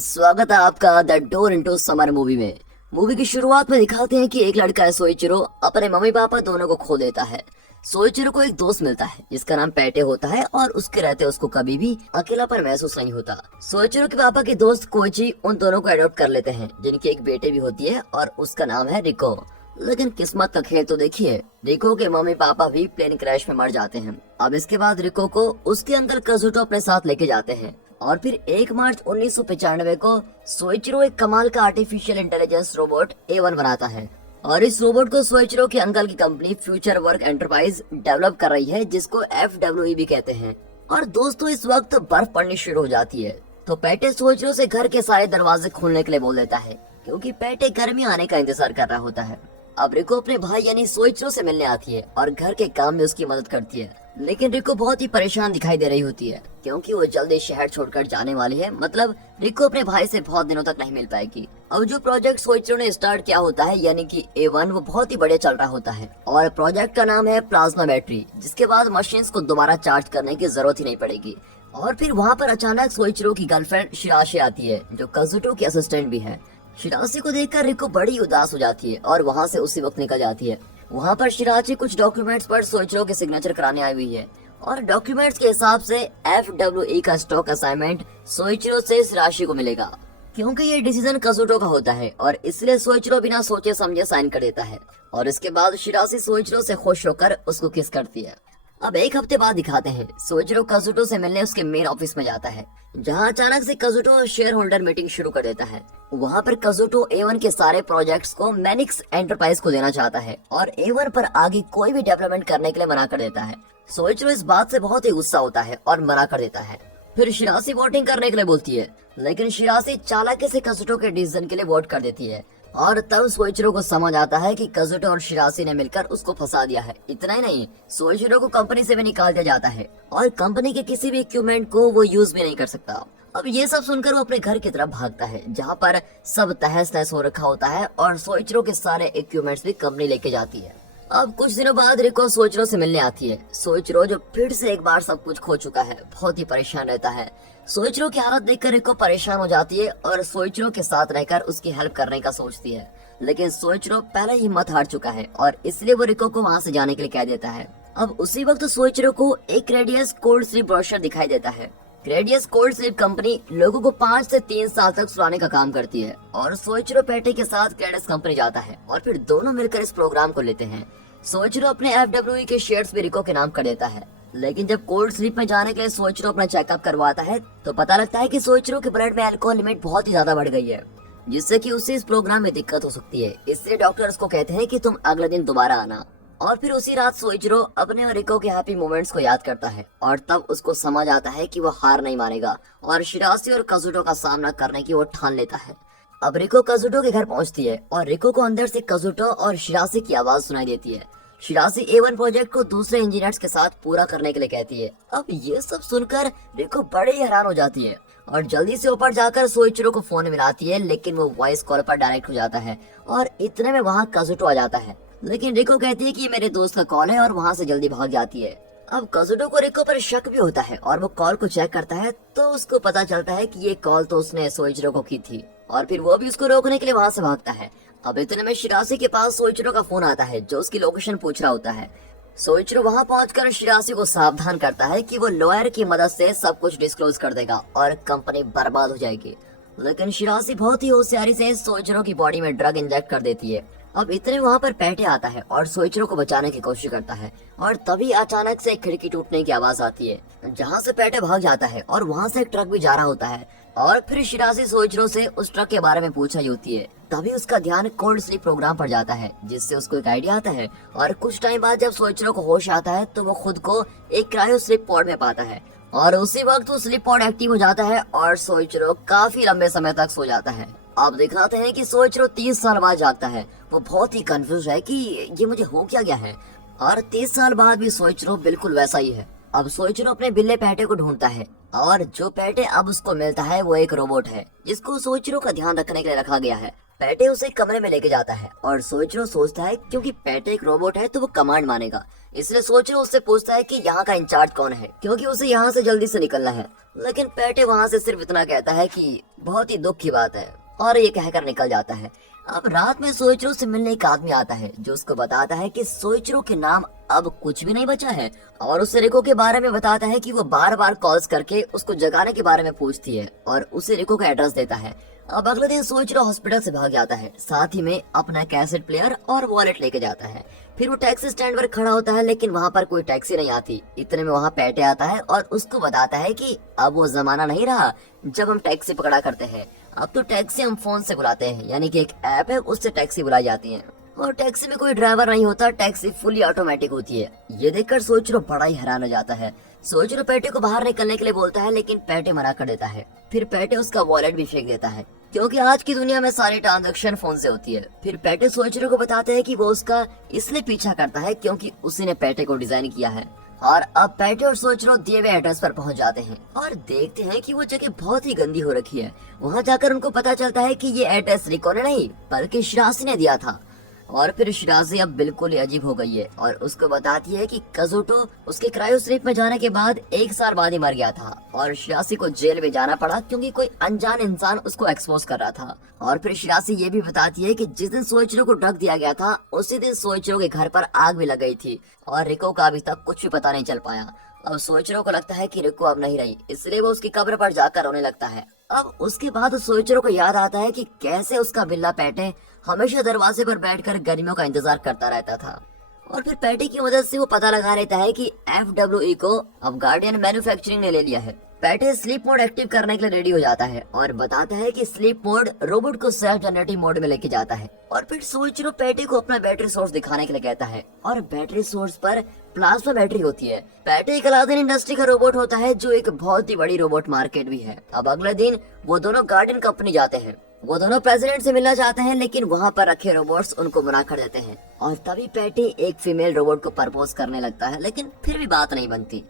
स्वागत है आपका the door into summer movie में। मूवी की शुरुआत में दिखाते हैं कि एक लड़का है सोइचिरो अपने मम्मी पापा दोनों को खो देता है। सोइचिरो को एक दोस्त मिलता है जिसका नाम पैटे होता है और उसके रहते उसको कभी भी अकेलापन महसूस नहीं होता। सोइचिरो के पापा के दोस्त कोइची उन दोनों को अडॉप्ट कर लेते हैं, जिनकी एक बेटे भी होती है और उसका नाम है रिको। लेकिन किस्मत का खेल तो देखिए, रिको के मम्मी पापा भी प्लेन क्रैश में मर जाते हैं। अब इसके बाद रिको को उसके अंकल कजुटो अपने साथ लेके जाते हैं और फिर 1 मार्च 1995 को सोइचिरो एक कमाल का आर्टिफिशियल इंटेलिजेंस रोबोट A1 बनाता है और इस रोबोट को सोइचिरो के अंकल की company future work enterprise develop कर रही है, जिसको FWE भी कहते हैं। और दोस्तों इस वक्त बर्फ पड़नी शुरू हो जाती है, तो पैटे सोइचिरो से घर के सारे दरवाजे खोलने के लिए बोल देता है, क्योंकि पैटे गर्मी आने का इंतजार कर रहा होता है। अब रिको अपने भाई यानी सोइचिरो से मिलने आती है और घर के काम में उसकी मदद करती है। लेकिन रिको बहुत ही परेशान दिखाई दे रही होती है, क्योंकि वो जल्दी शहर छोड़कर जाने वाली है। मतलब रिको अपने भाई से बहुत दिनों तक नहीं मिल पाएगी। अब जो प्रोजेक्ट सोइचिरो ने स्टार्ट किया होता है यानी कि A1, वो बहुत ही बढ़िया चल रहा होता है और प्रोजेक्ट का नाम है प्लाज्मा बैटरी, जिसके बाद मशीन्स को दोबारा चार्ज करने की जरूरत ही नहीं पड़ेगी। और फिर वहाँ पर अचानक सोइचिरो की गर्लफ्रेंड शिराशे आती है, जो कजुटो की असिस्टेंट भी है। शिराशे को देखकर रिको बड़ी उदास हो जाती है और वहाँ से उसी वक्त निकल जाती है। वहाँ पर शिराशे कुछ डॉक्यूमेंट्स पर सोइचिरो के सिग्नेचर कराने आई हुई है और डॉक्यूमेंट्स के हिसाब से FWE का स्टॉक असाइनमेंट सोइचिरो से शिराशे को मिलेगा, क्योंकि ये डिसीजन कजुटो का होता है और इसलिए सोइचिरो बिना सोचे समझे साइन कर देता है। और इसके बाद शिराशे सोइचिरो से खुश होकर उसको किस करती है। अब 1 हफ्ते बाद दिखाते हैं सोइचिरो कजुटो से मिलने उसके मेन ऑफिस में जाता है, जहां अचानक से कजुटो शेयर होल्डर मीटिंग शुरू कर देता है। वहां पर कजुटो A1 के सारे प्रोजेक्ट्स को मैनिक्स एंटरप्राइज को देना चाहता है और A1 पर आगे कोई भी डेवलपमेंट करने के लिए मना कर देता है। सोइचिरो इस बात से बहुत ही गुस्सा होता है और मना कर देता है। फिर शिराशे वोटिंग करने के लिए बोलती है, लेकिन शिराशे चालाकी से कजुटो के डिसीजन के लिए वोट कर देती है और तब सोइचिरो को समझ आता है कि कजुटो और शिराशे ने मिलकर उसको फंसा दिया है। इतना ही नहीं, सोइचिरो को कंपनी से भी निकाल दिया जाता है और कंपनी के किसी भी इक्विपमेंट को वो यूज भी नहीं कर सकता। अब ये सब सुनकर वो अपने घर की तरफ भागता है, जहाँ पर सब तहस नहस हो रखा होता है और सोइचिरो के सारे इक्विपमेंट्स भी कंपनी लेके जाती है। अब कुछ दिनों बाद रिको सोइचिरो से मिलने आती है। सोइचिरो जो फिर से एक बार सब कुछ खो चुका है, बहुत ही परेशान रहता है। सोइचिरो की हालत देखकर रिको परेशान हो जाती है और सोइचिरो के साथ रहकर उसकी हेल्प करने का सोचती है। लेकिन सोइचिरो पहले ही हिम्मत हार चुका है और इसलिए वो रिको को वहाँ से जाने के लिए कह देता है। अब उसी वक्त सोइचिरो को एक रेडियस कोल्ड स्लीप ब्रोशर दिखाई देता है। रेडियस कोल्ड स्लीप कंपनी लोगों को 5 से 3 साल तक सुलाने का काम करती है और सोइचिरो पैटे के साथ क्रेडिस कंपनी जाता है और फिर दोनों मिलकर इस प्रोग्राम को लेते हैं। सोइचिरो अपने FWE के शेयर्स भी रिको के नाम कर देता है। लेकिन जब कोल्ड स्लीप में जाने के लिए सोइचिरो अपना चेकअप करवाता है तो पता लगता है कि सोइचिरो के ब्लड में अल्कोहल लिमिट बहुत ही ज्यादा बढ़ गई है, जिससे कि उसे इस प्रोग्राम में दिक्कत हो सकती है। इसलिए डॉक्टर उसको कहते हैं कि तुम अगले दिन दोबारा आना। और फिर उसी रात सोइचिरो अपने और रिको के हैप्पी मोमेंट्स को याद करता है और तब उसको समझ आता है कि वो हार नहीं मानेगा और शिराशे और कजुटो का सामना करने की वो ठान लेता है। अब रिको कजुटो के घर पहुंचती है और रिको को अंदर से कजुटो और शिराशे की आवाज सुनाई देती है। शिराशे A1 प्रोजेक्ट को दूसरे इंजीनियर्स के साथ पूरा करने के लिए कहती है। अब ये सब सुनकर रिको बड़े हैरान हो जाती है और जल्दी से ऊपर जाकर सोइचिरो को फोन मिलाती है, लेकिन वो वॉइस कॉल पर डायरेक्ट हो जाता है और इतने में वहाँ कजुटो आ जाता है। लेकिन रिको कहती है कि ये मेरे दोस्त का कॉल है और वहाँ से जल्दी भाग जाती है। अब कजुटो को रिको पर शक भी होता है और वो कॉल को चेक करता है तो उसको पता चलता है कि ये कॉल तो उसने सोइचिरो को की थी और फिर वो भी उसको रोकने के लिए वहाँ से भागता है। अब इतने में शिराशे के पास सोइचिरो का फोन आता है, जो उसकी लोकेशन पूछ रहा होता है। सोइचिरो वहाँ पहुंचकर शिराशे को सावधान करता है कि वो लॉयर की मदद से सब कुछ डिस्क्लोज कर देगा और कंपनी बर्बाद हो जाएगी। लेकिन शिराशे बहुत ही होशियारी से सोइचिरो की बॉडी में ड्रग इंजेक्ट कर देती है। अब इतने वहाँ पर पैटे आता है और सोइचिरो को बचाने की कोशिश करता है और तभी अचानक से एक खिड़की टूटने की आवाज आती है, जहाँ से पैटे भाग जाता है और वहाँ से एक ट्रक भी जा रहा होता है। और फिर शिराशे सोइचिरो से उस ट्रक के बारे में पूछ रही होती है। तभी उसका ध्यान कोल्ड स्लीप प्रोग्राम पर जाता है, जिससे उसको एक आइडिया आता है और कुछ टाइम बाद जब सोइचिरो को होश आता है तो वो खुद को एक क्रायो स्लीप पॉड में पाता है और उसी वक्त वो स्लीप पॉड एक्टिव हो जाता है और सोइचिरो काफी लंबे समय तक सो जाता है। अब दिखाते हैं कि सोइचिरो 30 साल बाद जागता है। वो बहुत ही कंफ्यूज है कि ये मुझे हो क्या गया है और 30 साल बाद भी सोइचिरो बिल्कुल वैसा ही है। अब सोइचिरो अपने बिल्ले पैटे को ढूंढता है और जो पैटे अब उसको मिलता है वो एक रोबोट है जिसको सोइचिरो का ध्यान रखने के लिए रखा गया है। पैटे उसे कमरे में लेके जाता है और सोइचिरो सोचता है क्योंकि पैटे एक रोबोट है तो वो कमांड मानेगा, इसलिए सोइचिरो उससे पूछता है कि यहाँ का इंचार्ज कौन है क्योंकि उसे यहाँ से जल्दी से निकलना है। लेकिन पैटे वहाँ से सिर्फ इतना कहता है कि बहुत ही दुख की बात है और ये कहकर निकल जाता है। अब रात में सोइचिरो से मिलने एक आदमी आता है जो उसको बताता है कि सोइचिरो के नाम अब कुछ भी नहीं बचा है और उसे रिको के बारे में बताता है कि वो बार बार कॉल्स करके उसको जगाने के बारे में पूछती है और उसे रिको का एड्रेस देता है। अब अगले दिन सोइचिरो हॉस्पिटल से भाग जाता है, साथ ही में अपना कैसेट प्लेयर और वॉलेट लेके जाता है। फिर वो टैक्सी स्टैंड पर खड़ा होता है लेकिन वहाँ पर कोई टैक्सी नहीं आती। इतने में वहाँ पैटे आता है और उसको बताता है कि अब वो जमाना नहीं रहा जब हम टैक्सी पकड़ा करते हैं, अब तो टैक्सी हम फोन से बुलाते हैं, यानी कि एक ऐप है उससे टैक्सी बुलाई जाती है और टैक्सी में कोई ड्राइवर नहीं होता, टैक्सी फुली ऑटोमेटिक होती है। ये देखकर सोइचिरो बड़ा ही हैरान हो जाता है। सोइचिरो पैटे को बाहर निकलने के लिए बोलता है लेकिन पैटे मना कर देता है। फिर पैटे उसका वॉलेट भी फेंक देता है क्योंकि आज की दुनिया में सारी ट्रांजैक्शन फोन से होती है। फिर पैटे सोइचिरो को बताते हैं कि वो उसका इसलिए पीछा करता है क्योंकि उसी ने पैटे को डिजाइन किया है। और अब पैटे और सोइचिरो दिए हुए एड्रेस पर पहुंच जाते हैं और देखते हैं कि वो जगह बहुत ही गंदी हो रखी है। वहां जाकर उनको पता चलता है कि ये एड्रेस रिको ने नहीं बल्कि शिराजी ने दिया था। और फिर शिराजी अब बिल्कुल ही अजीब हो गई है और उसको बताती है कि कजुटो उसके क्रायो स्लीप में जाने के बाद 1 साल बाद ही मर गया था और शिराजी को जेल में जाना पड़ा क्योंकि कोई अनजान इंसान उसको एक्सपोज कर रहा था। और फिर शिराजी ये भी बताती है कि जिस दिन सोइचिरो को ड्रग दिया गया था उसी दिन सोइचिरो के घर पर आग भी लग गई थी और रिको का अभी तक कुछ भी पता नहीं चल पाया। अब सोइचिरो को लगता है कि रिको अब नहीं रही, इसलिए वो उसकी कब्र पर जाकर रोने लगता है। अब उसके बाद सोइचिरो को याद आता है कि कैसे उसका बिल्ला पैटे हमेशा दरवाजे पर बैठकर गर्मियों का इंतजार करता रहता था। और फिर पैटे की मदद से वो पता लगा लेता है कि FWE को अब गार्डियन मैन्युफैक्चरिंग ने ले लिया है। पैटे स्लीप मोड एक्टिव करने के लिए रेडी हो जाता है और बताता है कि स्लीप मोड रोबोट को सेल्फ जनरेटिंग मोड में लेके जाता है। और फिर सोइचिरो पैटे को अपना बैटरी सोर्स दिखाने के लिए कहता है और बैटरी सोर्स पर प्लाज्मा बैटरी होती है। पैटे एक अलादीन इंडस्ट्री का रोबोट होता है जो एक बहुत ही बड़ी रोबोट मार्केट भी है। अब अगले दिन वो दोनों गार्डियन कंपनी जाते हैं। वो दोनों प्रेसिडेंट से मिलना चाहते हैं लेकिन वहाँ पर रखे रोबोट्स उनको मना कर देते हैं और तभी पैटे एक फीमेल रोबोट को प्रपोज करने लगता है लेकिन फिर भी बात नहीं बनती।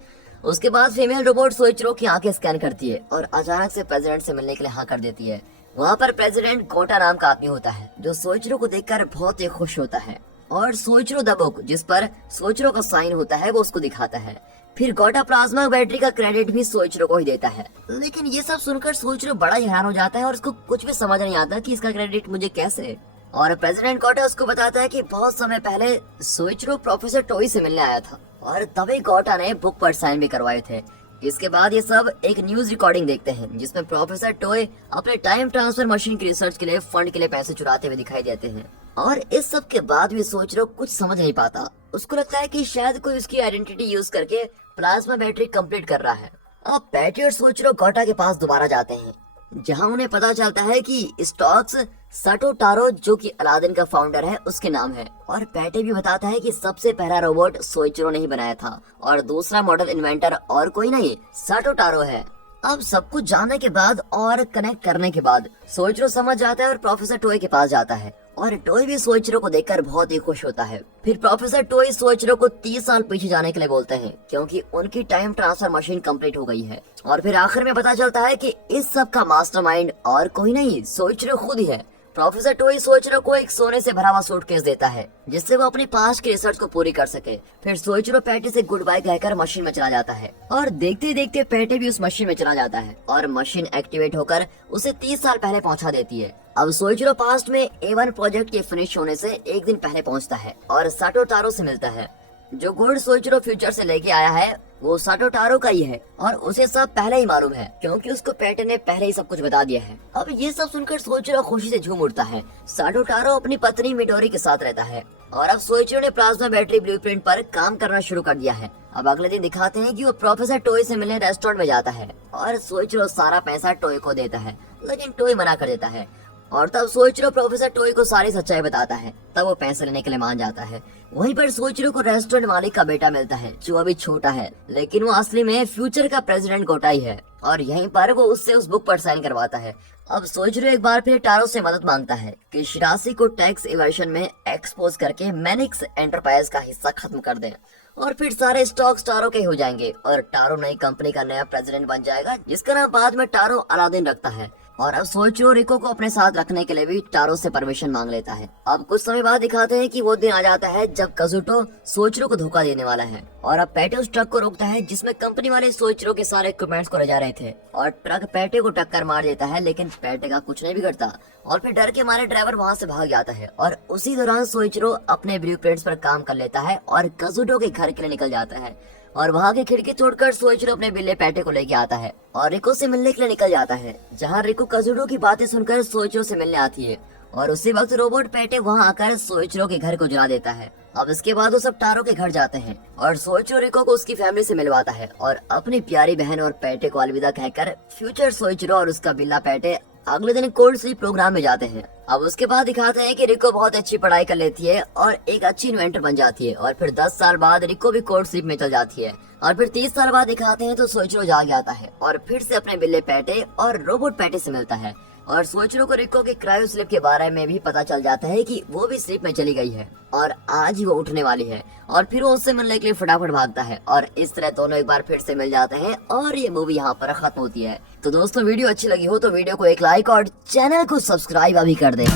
उसके बाद फीमेल रोबोट सोइचिरो की आंखें स्कैन करती है और अचानक से प्रेसिडेंट से मिलने के लिए हाँ कर देती है। वहाँ पर प्रेसिडेंट गोटा नाम का आदमी होता है जो सोइचिरो को देखकर बहुत ही खुश होता है और सोइचिरो द बुक जिस पर सोइचिरो का साइन होता है वो उसको दिखाता है। फिर गोटा प्लाज्मा बैटरी का क्रेडिट भी सोइचिरो को ही देता है। लेकिन ये सब सुनकर सोइचिरो बड़ा ही हैरान हो जाता है और उसको कुछ भी समझ नहीं आता कि इसका क्रेडिट मुझे कैसे। और प्रेसिडेंट गोटा उसको बताता है कि बहुत समय पहले सोइचिरो प्रोफेसर टोई से मिलने आया था और तभी गोटा ने बुक पर साइन भी करवाए थे। इसके बाद ये सब एक न्यूज रिकॉर्डिंग देखते हैं जिसमें प्रोफेसर टोय अपने टाइम ट्रांसफर मशीन की रिसर्च के लिए फंड के लिए पैसे चुराते हुए दिखाई देते हैं। और इस सब के बाद भी सोइचिरो कुछ समझ नहीं पाता। उसको लगता है कि शायद कोई उसकी आइडेंटिटी यूज करके प्लाज्मा बैटरी कंप्लीट कर रहा है। अब पैटे और सोइचिरो गोटा के पास दोबारा जाते हैं जहां उन्हें पता चलता है कि स्टॉक्स साटो टारो जो कि अलादीन का फाउंडर है उसके नाम है। और पैटे भी बताता है कि सबसे पहला रोबोट सोइचिरो ने ही बनाया था और दूसरा मॉडल इन्वेंटर और कोई नहीं साटो टारो है। अब सब कुछ जानने के बाद और कनेक्ट करने के बाद सोइचिरो समझ जाता है और प्रोफेसर टोय के पास जाता है और टोय भी सोइचिरो को देखकर बहुत ही खुश होता है। फिर प्रोफेसर टोय सोइचिरो को 30 साल पीछे जाने के लिए बोलते हैं क्योंकि उनकी टाइम ट्रांसफर मशीन कंप्लीट हो गई है। और फिर आखिर में पता चलता है कि इस सब का मास्टरमाइंड और कोई नहीं सोइचिरो खुद ही है। प्रोफेसर टोई सोइचिरो को एक सोने से भरा हुआ सूटकेस देता है जिससे वो अपनी पास्ट की रिसर्च को पूरी कर सके। फिर सोइचिरो पैटे से गुड बाय कहकर मशीन में चला जाता है और देखते ही देखते पैटे भी उस मशीन में चला जाता है और मशीन एक्टिवेट होकर उसे 30 साल पहले पहुंचा देती है। अब सोइचिरो पास्ट में A1 प्रोजेक्ट के फिनिश होने से एक दिन पहले पहुंचता है और साटो टारो से मिलता है। जो गुड सोइचिरो फ्यूचर से लेके आया है वो साटो टारो का ही है और उसे सब पहले ही मालूम है क्योंकि उसको पैटे ने पहले ही सब कुछ बता दिया है। अब ये सब सुनकर सोइचिरो खुशी से झूम उठता है। साटो टारो अपनी पत्नी मिडोरी के साथ रहता है और अब सोइचिरो ने प्लाज्मा बैटरी ब्लूप्रिंट पर काम करना शुरू कर दिया है। अब अगले दिन दिखाते हैं कि वो प्रोफेसर टोय से मिलने रेस्टोरेंट में जाता है और सोइचिरो सारा पैसा टोय को देता है लेकिन टोय मना कर देता है। और तब सोइचिरो प्रोफेसर टोय को सारी सच्चाई बताता है, तब वो पैसे लेने के लिए मान जाता है। वहीं पर सोइचिरो को रेस्टोरेंट मालिक का बेटा मिलता है जो अभी छोटा है लेकिन वो असली में फ्यूचर का प्रेसिडेंट गोटा ही है और यहीं पर वो उससे उस बुक पर साइन करवाता है अब सोइचिरो एक बार फिर टारो से मदद मांगता है कि शिरासी को टैक्स इवेशन में एक्सपोज करके मैनिक्स एंटरप्राइज का हिस्सा खत्म कर दें और फिर सारे स्टॉक्स टारो के हो जाएंगे और टारो नई कंपनी का नया प्रेसिडेंट बन जाएगा, जिसका नाम बाद में टारो अलादीन रखता है। और अब सोइचिरो रिको को अपने साथ रखने के लिए भी टारो से परमिशन मांग लेता है। अब कुछ समय बाद दिखाते हैं कि वो दिन आ जाता है जब काजुटो सोइचिरो को धोखा देने वाला है और अब पैटे उस ट्रक को रोकता है जिसमें कंपनी वाले सोइचिरो के सारे इक्विपमेंट्स को ले जा रहे थे और ट्रक पैटे को टक्कर मार देता है, लेकिन पैटे का कुछ नहीं बिगड़ता और फिर डर के मारे ड्राइवर वहाँ से भाग जाता है। और उसी दौरान सोइचिरो अपने ब्लूप्रिंट्स पर काम कर लेता है और काजुटो के घर के लिए निकल जाता है और वहाँ की खिड़की तोड़कर सोइचिरो अपने बिल्ले पैटे को लेके आता है और रिको से मिलने के लिए निकल जाता है, जहाँ रिको काजुटो की बातें सुनकर सोइचिरो से मिलने आती है और उसी वक्त रोबोट पैटे वहाँ आकर सोइचिरो के घर को जला देता है। अब इसके बाद वो सब टारो के घर जाते हैं और सोइचिरो रिको को उसकी फैमिली से मिलवाता है और अपनी प्यारी बहन और पैटे को अलविदा कहकर फ्यूचर सोइचिरो और उसका बिल्ला पैटे अगले दिन कोल्ड स्लीप प्रोग्राम में जाते हैं। अब उसके बाद दिखाते हैं कि रिको बहुत अच्छी पढ़ाई कर लेती है और एक अच्छी इन्वेंटर बन जाती है और फिर 10 साल बाद रिको भी कोल्ड स्लीप में चल जाती है और फिर 30 साल बाद दिखाते हैं तो सोइचिरो जाग जाता है और फिर से अपने बिल्ले पैटे और रोबोट पैटे से मिलता है और सोइचिरो को रिको के क्रायो स्लीप के बारे में भी पता चल जाता है कि वो भी स्लीप में चली गई है और आज ही वो उठने वाली है और फिर वो उससे मिलने के लिए फटाफट भागता है और इस तरह दोनों एक बार फिर से मिल जाते हैं और ये मूवी यहाँ पर खत्म होती है। तो दोस्तों वीडियो अच्छी लगी हो तो वीडियो को एक लाइक और चैनल को सब्सक्राइब अभी कर दें।